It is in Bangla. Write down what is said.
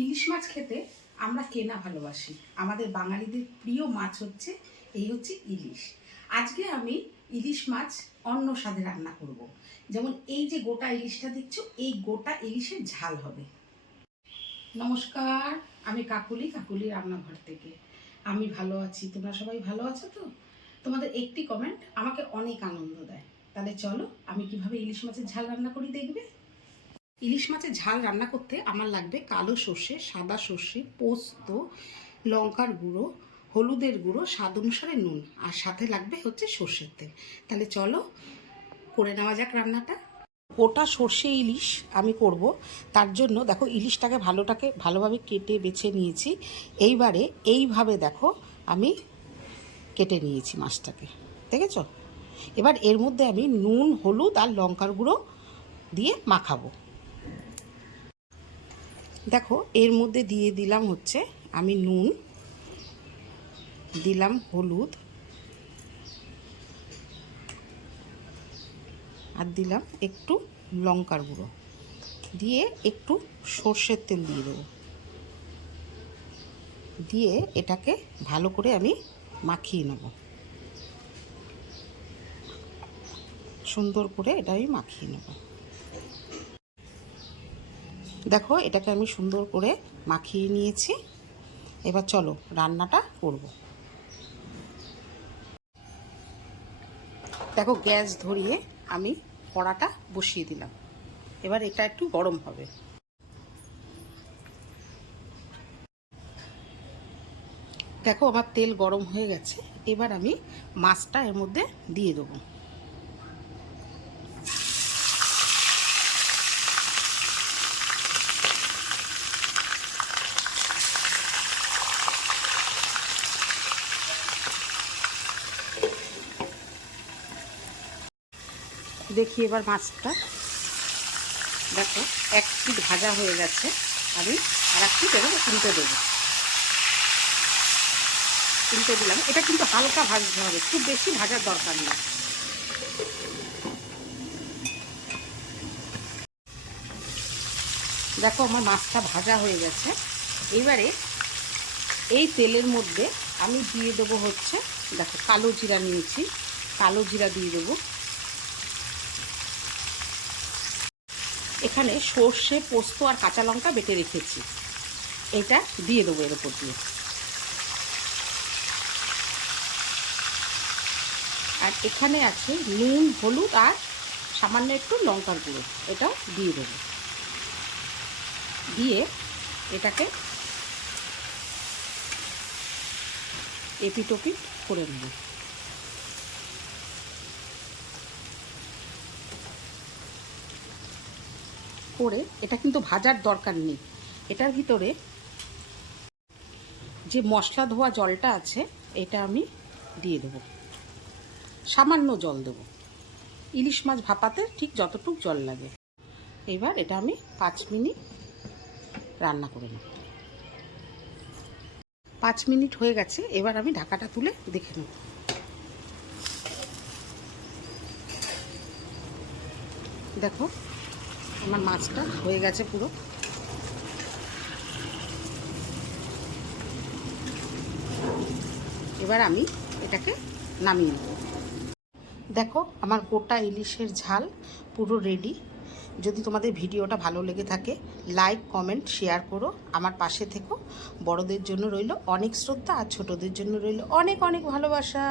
ইলিশ মাছ খেতে আমরা কেনা ভালোবাসি। আমাদের বাঙালিদের প্রিয় মাছ হচ্ছে, এই হচ্ছে ইলিশ। আজকে আমি ইলিশ মাছ অন্য স্বাদে রান্না করব। যেমন এই যে গোটা ইলিশটা দেখছ, এই গোটা ইলিশের ঝাল হবে। নমস্কার, আমি কাকুলি কাকুলি রান্নাঘর থেকে। আমি ভালো আছি, তোমরা সবাই ভালো আছো তো? তোমাদের একটি কমেন্ট আমাকে অনেক আনন্দ দেয়। তাহলে চলো, আমি কীভাবে ইলিশ মাছের ঝাল রান্না করি দেখবে? ইলিশ মাছের ঝাল রান্না করতে আমার লাগবে কালো সর্ষে, সাদা সর্ষে, পোস্ত, লঙ্কার গুঁড়ো, হলুদের গুঁড়ো, স্বাদ অনুসারে নুন, আর সাথে লাগবে হচ্ছে সর্ষের তেল। তাহলে চলো করে নেওয়া যাক রান্নাটা। গোটা সর্ষে ইলিশ আমি করব। তার জন্য দেখো ইলিশটাকে ভালোটাকে ভালোভাবে কেটে বেছে নিয়েছি। এইবারে এইভাবে দেখো আমি কেটে নিয়েছি মাছটাকে। দেখেছ? এবার এর মধ্যে আমি নুন, হলুদ আর লঙ্কার গুঁড়ো দিয়ে মাখাবো। দেখো, এর মধ্যে দিয়ে দিলাম হচ্ছে আমি নুন, দিলাম হলুদ, আর দিলাম একটু লঙ্কার গুঁড়ো। দিয়ে একটু সর্ষের তেল দিয়ে দেবো। দিয়ে এটাকে ভালো করে আমি মাখিয়ে নেব। সুন্দর করে এটা আমি মাখিয়ে নেব। দেখো, এটাকে আমি সুন্দর করে মাখিয়ে নিয়েছি। এবার চলো, রান্নাটা করব। দেখো, গ্যাস ধরিয়ে আমি কড়াটা বসিয়ে দিলাম। এবার এটা একটু গরম হবে। দেখো, আমার তেল গরম হয়ে গেছে। এবার আমি মাছটা এর মধ্যে দিয়ে দেবো। দেখি এবার মাছটা। দেখো, এক পিঠ ভাজা হয়ে গেছে। আমি আর এক পিঠ এবার কিনতে দেবো। কিনতে দিলাম। এটা কিন্তু হালকা ভাজতে হবে। খুব বেশি ভাজার দরকার নেই। দেখো, আমার মাছটা ভাজা হয়ে গেছে। এবারে এই তেলের মধ্যে আমি দিয়ে দেবো হচ্ছে, দেখো, কালো জিরা নিয়েছি। কালো জিরা দিয়ে দেবো। এখানে সর্ষে, পোস্ত আর কাঁচা লঙ্কা বেটে রেখেছি। এটা দিয়ে দেবো এর উপর দিয়ে। আর এখানে আছে নুন, হলুদ আর সামান্য একটু লঙ্কার গুঁড়ো। এটাও দিয়ে দেবো। দিয়ে এটাকে এপিটোপিট করে নেব। করে এটা কিন্তু ভাজার দরকার নেই। এটার ভিতরে যে মশলা ধোয়া জলটা আছে, এটা আমি দিয়ে দেবো। সামান্য জল দেবো। ইলিশ মাছ ভাপাতে ঠিক যতটুকু জল লাগে। এবার এটা আমি পাঁচ মিনিট রান্না করে নেব। পাঁচ মিনিট হয়ে গেছে, এবার আমি ঢাকাটা তুলে দেখে নেব। দেখো আমার মাছটা হয়ে গেছে পুরো। এবার আমি এটাকে নামিয়ে নেব। দেখো, আমার গোটা ইলিশের ঝাল পুরো রেডি যদি তোমাদের ভিডিওটা ভালো লেগে থাকে লাইক কমেন্ট শেয়ার করো। আমার পাশে থেকো। বড়দের জন্য রইল অনেক শ্রদ্ধা আর ছোটদের জন্য রইল অনেক অনেক ভালোবাসা।